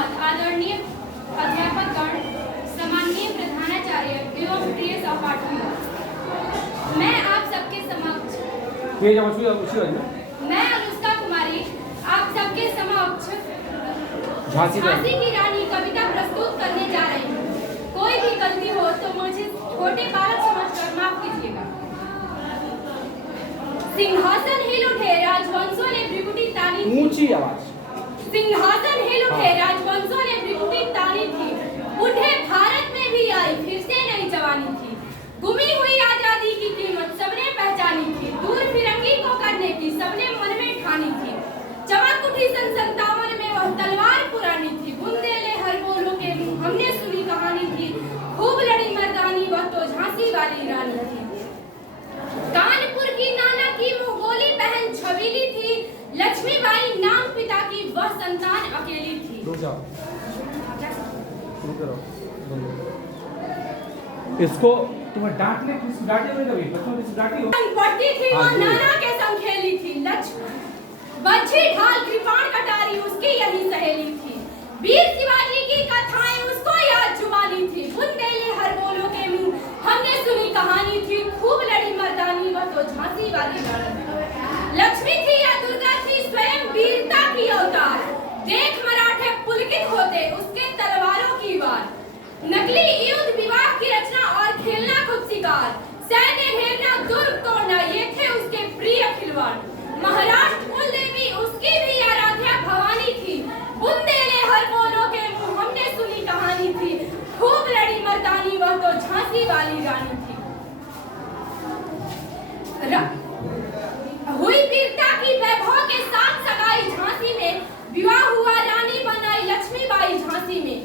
धन्यवाद आदरणीय अध्यापकगण, सम्माननीय प्रधानाचार्य एवं प्रिय सहपाठियों। मैं आप सबके समक्ष मैं अनुष्का कुमारी आप सबके समक्ष झांसी की रानी कविता प्रस्तुत करने जा रही हूँ। कोई भी गलती हो तो मुझे छोटे बालक समझकर माफ कीजिएगा। सिंहासन हिल उठे राजवंशों ने भ्रिकुटी तानी थी। ऊंची आवाज। सिंहासन हिल उठे राजवंशों ने भ्रिकुटी तानी थी। उठे भारत में भी आई फिर से नई जवानी थी। गुमी हुई आजादी की कीमत सबने पहचानी थी। दूर फिरंगी को करने की सबने मन में ठानी थी। चमक उठी सन 57 में वह तलवार पुरानी थी। बुंदेले हर बोलों के मुंह हमने सुनी कहानी थी। खूब लड़ी मर्दानी वह तो झांसी वाली रानी थी। कानपुर की नाना की मुंह बोली बहन छबीली थी। लक्ष्मीबाई नाम पिता की वह संतान अकेली थी। इसको तुम्हें डांटने किस डांटे में कभी बच्चों की डांटी हो पढ़ती थी वो नाना के संग खेली थी। बच्ची ढाल कृपाण कटारी उसकी यही सहेली थी। वीर शिवाजी की कथाएं उसको याद जुबानी थी। बुंदेले हर बोलों के मुंह हमने सुनी कहानी थी। खूब लड़ी मर्दानी वह तो झांसी वाली रानी थी। लक्ष्मी थी या दुर्गा थी स्वयं वीरता की अवतार। देख मराठे पुलकित होते उसके तलवारों की वार। नकली युद्ध विवाह की रचना और खेलना खुद शिकार। सैन्य हेरना दुर्ग तोड़ना ये थे उसके प्रिय खिलवाड़। महाराष्ट्र कुलदेवी उसकी भी आराध्या भवानी थी। बुंदेले हर बोलों के मुंह हमने सुनी कहानी थी। खूब लड़ी मर्दानी वह तो झांसी वाली रानी थी। हुई वीरता की वैभव के साथ सगाई झांसी में। विवाह हुआ रानी बनाई लक्ष्मीबाई झांसी में।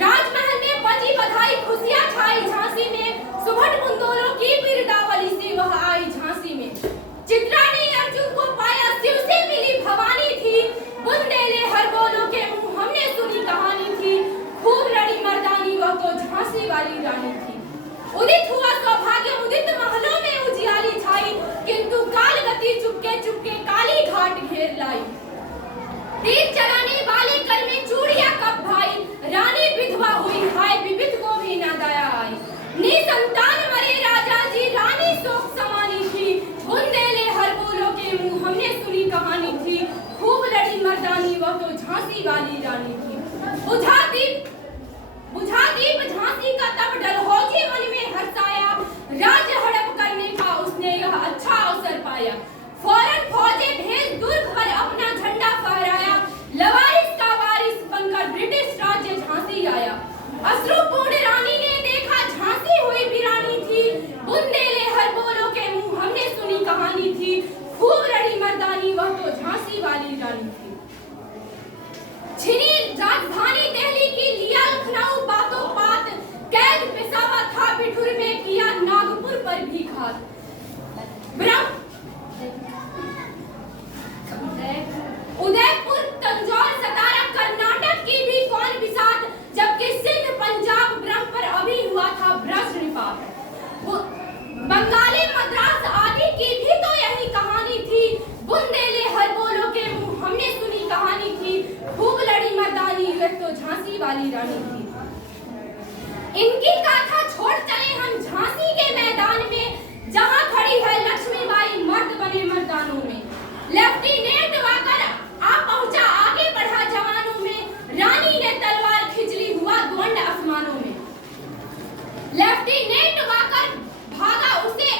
राजमहल में बजी बधाई खुशियां छाई झांसी में। सुभट बुंदोलों की बिरदावली सी वह आई झांसी में। चित्रा ने अर्जुन को पाया शिव से मिली भवानी थी। बुंदेले हर बोलों के मुंह हमने सुनी कहानी थी। खूब लड़ी मर्दानी वह तो झांसी वाली रानी थी। उदित हुआ सौभाग्य उदित महलों में उजियाली छाई। किंतु काल गति चुपके चुपके काली घाट घेर लाई। तीर चलाने वाले कर में चूड़ियां कब भाई। रानी विधवा हुई हाय विविध को भी ना दया आई। निसंतान मरे राजा जी रानी शोक समानी थी। बुंदेले हर बोलों के मुंह हमने सुनी कहानी थी। खूब लड़ी मर्दानी वह तो झांसी वाली रानी थी। बुझा दीप झांसी का तब डलहौजी मन में हर्षाया। राज्य हड़प करने का उसने यह अच्छा अवसर पाया। फौरन फौजें भेज दुर्ग पर अपना झंडा फहराया। लवारिस का वारिस बनकर ब्रिटिश राज्य झांसी आया। अश्रुपूर्ण रानी ने देखा झांसी हुई वीरानी थी। बुंदेले हर बोलों के मुंह हमने सुनी कहानी थी। खूब लड़ी मर्दानी वह तो झांसी वाली रानी थी। छिनी राजधानी दिल्ली की लिया लखनऊ बातों बात। कैद पेशावा था बिठुर में किया नागपुर पर भी घात। उदयपुर तंजौर सतारा कर्नाटक की भी कौन बिसात। जबकि सिंध पंजाब ब्रह्म पर अभी हुआ था भ्रष्ट निपात। बंगाली मद्रास आदि की भी तो यही कहानी थी। बुंदेले हर बोलों के मुंह हमने सुनी कहानी थी। खूब लड़ी मर्दानी वह तो झांसी वाली रानी थी। इनकी गाथा छोड़ चले हम झांसी के मैदान में। जहां खड़ी है लक्ष्मीबाई मर्द बने मर्दानों में। लेफ्टिनेंट वाकर आ पहुंचा आगे बढ़ा जवानों में। रानी ने तलवार खिंचली हुआ द्वंद आसमानों में। लेफ्टिनेंट वाकर भागा उसे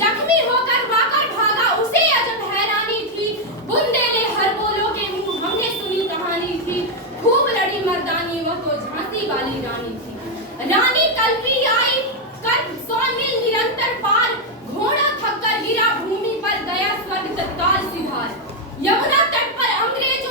जख्मी होकर वाकर भागा उसे अजब हैरानी थी। बुंदेले हर बोलों के मुंह हमने सुनी कहानी थी। खूब लड़ी मर्दानी वह तो झांसी वाली रानी थी। रानी कल भी आई कर 100 मील निरंतर पार। घोड़ा थक कर गिरा भूमि पर गया स्वर्ग तत्काल सिधार। यमुना तट पर अंग्रेज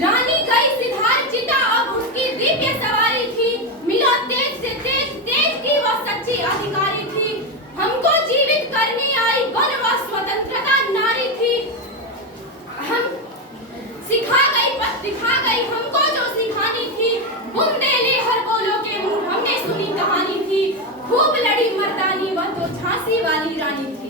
रानी गई सिद्धार्थ चिता, अब उसकी दिव्य सवारी थी। मिलो तेज से तेज, तेज की वह सच्ची अधिकारी थी। हमको जीवित करने आई वन व स्वतंत्रता नारी थी। हम सिखा गई, पथ दिखा गई हमको जो सिखानी थी। बुंदेली हर बोलो के मुंह हमने सुनी कहानी थी। खूब लड़ी मर्दानी, वह तो झांसी वाली रानी थी।